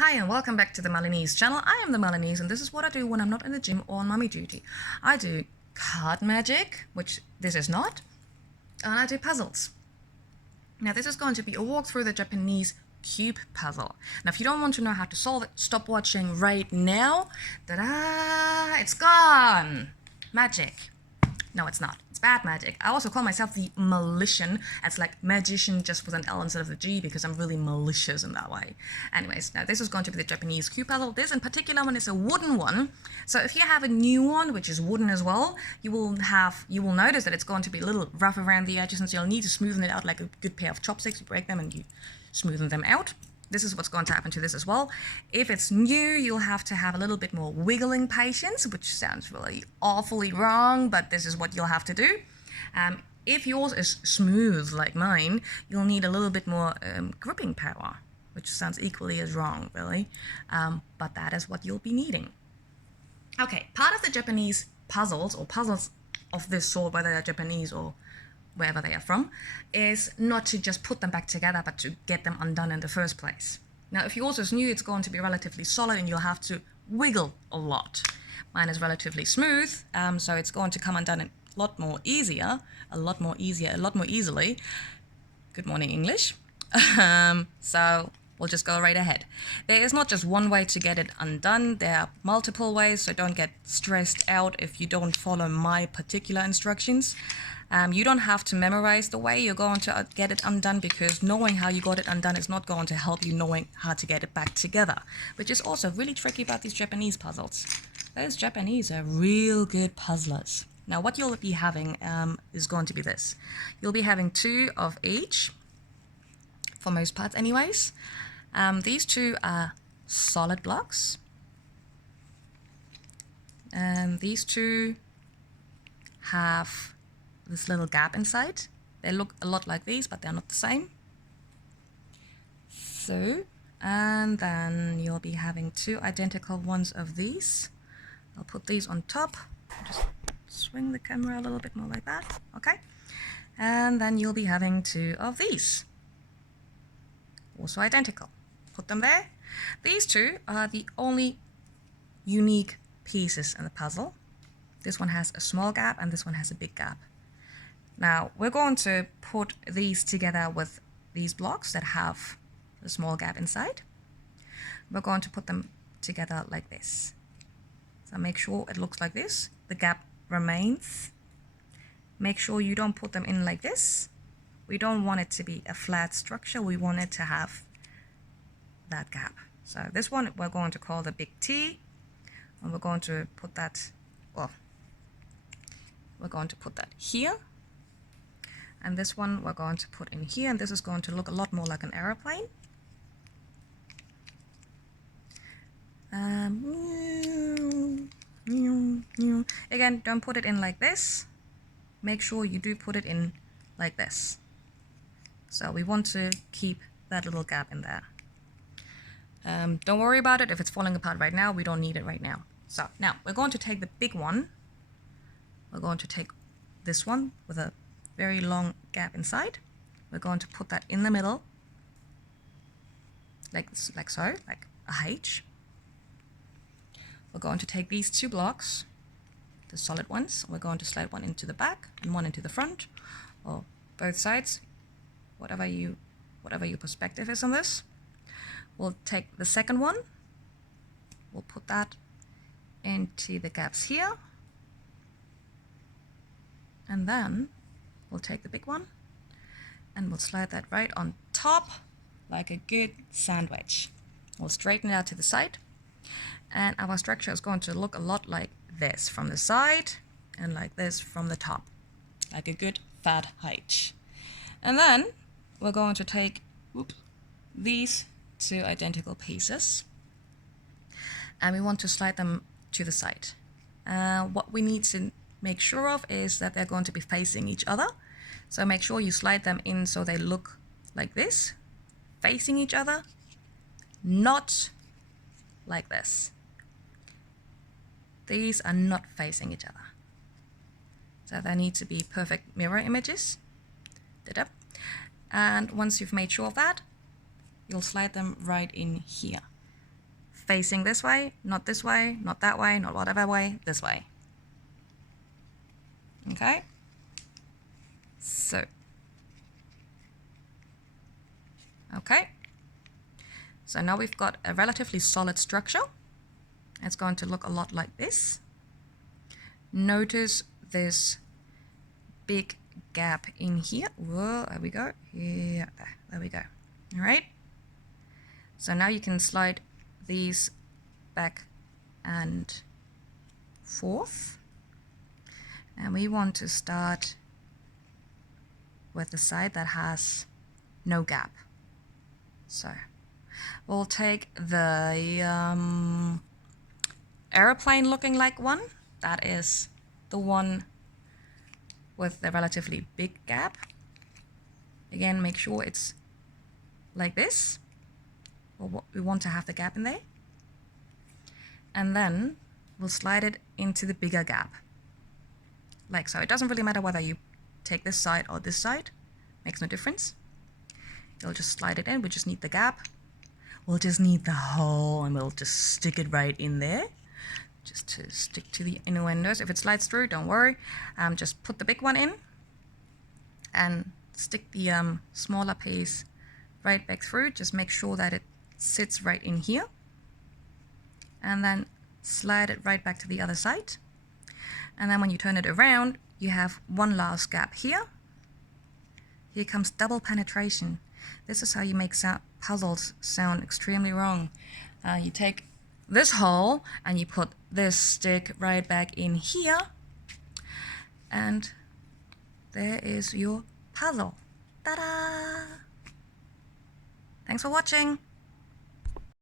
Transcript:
Hi and welcome back to the Malinese channel. I am the Malinese and this is what I do when I'm not in the gym or on mummy duty. I do card magic, which this is not, and I do puzzles. Now this is going to be a walk through the Japanese cube puzzle. Now if you don't want to know how to solve it, stop watching right now. Ta-da! It's gone! Magic. No, it's not. It's bad magic. I also call myself the Malician. It's like magician just with an L instead of the G because I'm really malicious in that way. Anyways, now this is going to be the Japanese cube puzzle. This in particular one is a wooden one. So if you have a new one, which is wooden as well, you will notice that it's going to be a little rough around the edges, and so you'll need to smoothen it out like a good pair of chopsticks. You break them and you smoothen them out. This is what's going to happen to this as well. If it's new, you'll have to have a little bit more wiggling patience, which sounds really awfully wrong, but this is what you'll have to do. If yours is smooth like mine, you'll need a little bit more gripping power, which sounds equally as wrong, really. But that is what you'll be needing. Okay, part of the Japanese puzzles, or puzzles of this sort, whether they're Japanese or wherever they are from, is not to just put them back together, but to get them undone in the first place. Now, if yours is new, it's going to be relatively solid and you'll have to wiggle a lot. Mine is relatively smooth, so it's going to come undone a lot more easily. Good morning, English. So we'll just go right ahead. There is not just one way to get it undone. There are multiple ways, so don't get stressed out if you don't follow my particular instructions. You don't have to memorize the way you're going to get it undone, because knowing how you got it undone is not going to help you knowing how to get it back together, which is also really tricky about these Japanese puzzles. Those Japanese are real good puzzlers. Now what you'll be having is going to be this. You'll be having two of each, for most parts anyways. These two are solid blocks. And these two have this little gap inside. They look a lot like these, but they're not the same. So, and then you'll be having two identical ones of these. I'll put these on top. Just swing the camera a little bit more like that. Okay. And then you'll be having two of these. Also identical. Put them there. These two are the only unique pieces in the puzzle. This one has a small gap and this one has a big gap. Now we're going to put these together with these blocks that have a small gap inside. We're going to put them together like this. So make sure it looks like this. The gap remains. Make sure you don't put them in like this. We don't want it to be a flat structure. We want it to have that gap. So this one we're going to call the big T, and we're going to put that, well, we're going to put that here. And this one we're going to put in here, and this is going to look a lot more like an aeroplane. Again, don't put it in like this. Make sure you do put it in like this. So we want to keep that little gap in there. Don't worry about it if it's falling apart right now. We don't need it right now. So now we're going to take the big one. We're going to take this one with a very long gap inside. We're going to put that in the middle, like so, like a H. We're going to take these two blocks, the solid ones. We're going to slide one into the back and one into the front, or both sides, whatever your perspective is on this. We'll take the second one. We'll put that into the gaps here, and then we'll take the big one and we'll slide that right on top like a good sandwich. We'll straighten it out to the side, and our structure is going to look a lot like this from the side and like this from the top, like a good fat H. And then we're going to take these two identical pieces, and we want to slide them to the side. What we need to make sure of is that they're going to be facing each other. So make sure you slide them in so they look like this, facing each other, not like this. These are not facing each other. So they need to be perfect mirror images. And once you've made sure of that, you'll slide them right in here. facing this way, not that way, not whatever way, this way. Okay? So, okay. So now we've got a relatively solid structure. It's going to look a lot like this. Notice this big gap in here. Whoa, there we go. Here, there we go. All right. So now you can slide these back and forth. And we want to start with the side that has no gap. So we'll take the airplane looking like one. That is the one with the relatively big gap. Again, make sure it's like this. We want to have the gap in there. And then we'll slide it into the bigger gap. Like so. It doesn't really matter whether you take this side or this side. Makes no difference. You'll just slide it in. We just need the gap. We'll just need the hole and we'll just stick it right in there. Just to stick to the innuendos. If it slides through, don't worry. Just put the big one in and stick the smaller piece right back through. Just make sure that it sits right in here. And then slide it right back to the other side. And then when you turn it around, you have one last gap here. Here comes double penetration. This is how you make puzzles sound extremely wrong. You take this hole and you put this stick right back in here. And there is your puzzle. Ta-da! Thanks for watching.